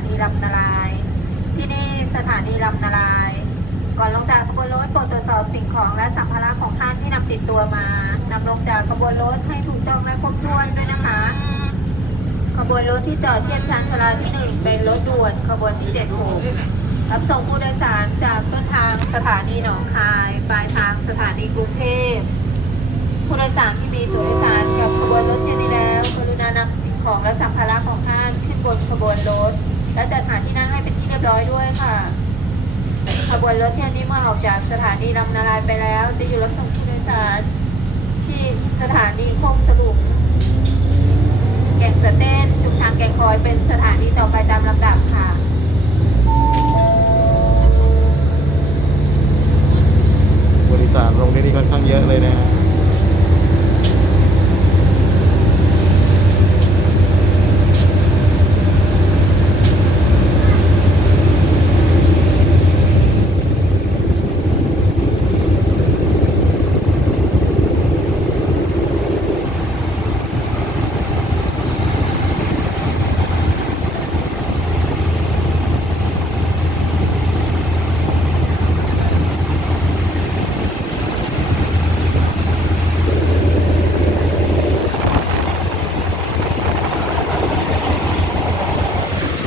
านีลำนาราย ที่นี่สถานีลำนาราย ก่อนลงจากขบวนรถโปรดตรวจสอบสิ่งของและสัมภาระของท่านที่นำติดตัวมานำลงจากขบวนรถให้ถูกต้องและครบถ้วนด้วยนะคะ ขบวนรถที่จอดเทียบชานชลาที่หนึ่งเป็นรถด่วนขบวนที่เจ็ดหกรับส่งผู้โดยสารจากต้นทางสถานีหนองคาย ปลายทางสถานีกรุงเทพผู้โดยสารที่มีตัวโดยสารกับขบวนรถเที่ยวนี้แล้วกรุณานำสิ่งของและสัมภาระของท่านขึ้นบนขบวนรถ และจัดหาที่นั่งให้เป็นที่เรียบร้อยด้วยค่ะ ขบวนรถเที่ยวนี้เมื่อออกจากสถานีลำนาลายไปแล้ว จะอยู่รับส่งผู้โดยสารที่สถานีโคกสลุงแก่งเสเต้นจุกทางแก่งคอยเป็นสถานีต่อไปตามลำดับค่ะบริษัทลงที่นี่ค่อนข้างเยอะเลยนะ